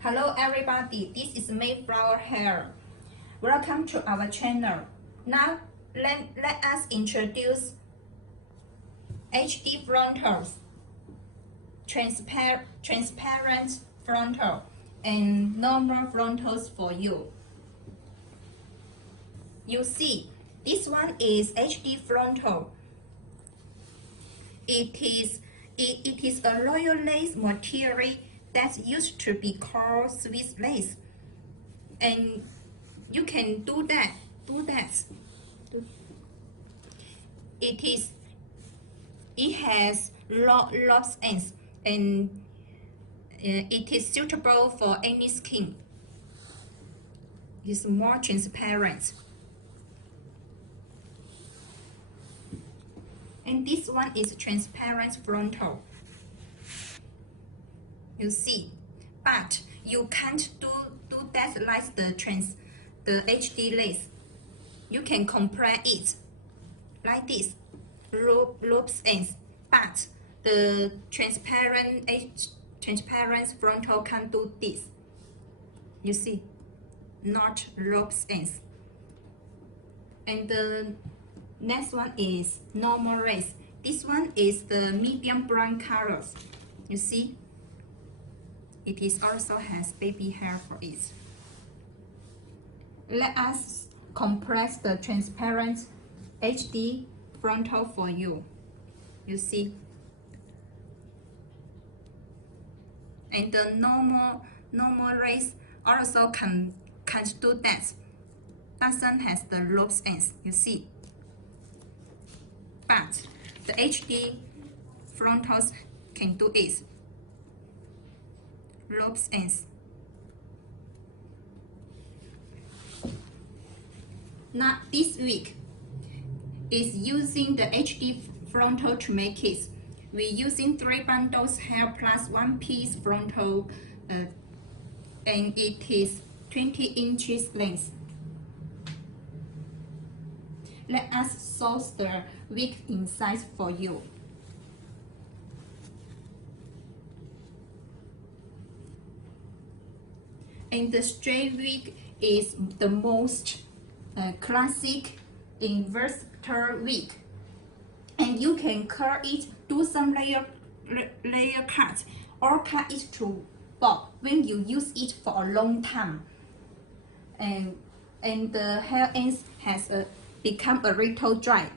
Hello everybody, this is Mayflower hair. Welcome to our channel. Now let us introduce HD frontals, transparent frontal, and normal frontals for you. You see, this one is HD frontal. It is a royal lace material that used to be called Swiss lace, and you can do that. It has lobes ends, and it is suitable for any skin. It's more transparent. And this one is transparent frontal. You see, but you can't do that like the HD lace. You can compress it like this, lobes ends, but the transparent frontal can't do this. You see, not lobes ends. And the next one is normal lace. This one is the medium brown colors. You see, it is also has baby hair for it. Let us compress the transparent HD frontal for you. You see, and the normal lace also can't do that. Doesn't has the lobes ends. You see, but the HD frontals can do it. Lobes ends. Now this week is using the HD frontal to make it. We're using 3 bundles hair plus 1 piece frontal, and it is 20 inches length. Let us source the wig inside for you. And the straight wig is the most classic and versatile wig. And you can curl it, do some layer cut, or cut it to bob when you use it for a long time. And the hair ends has become a little dry.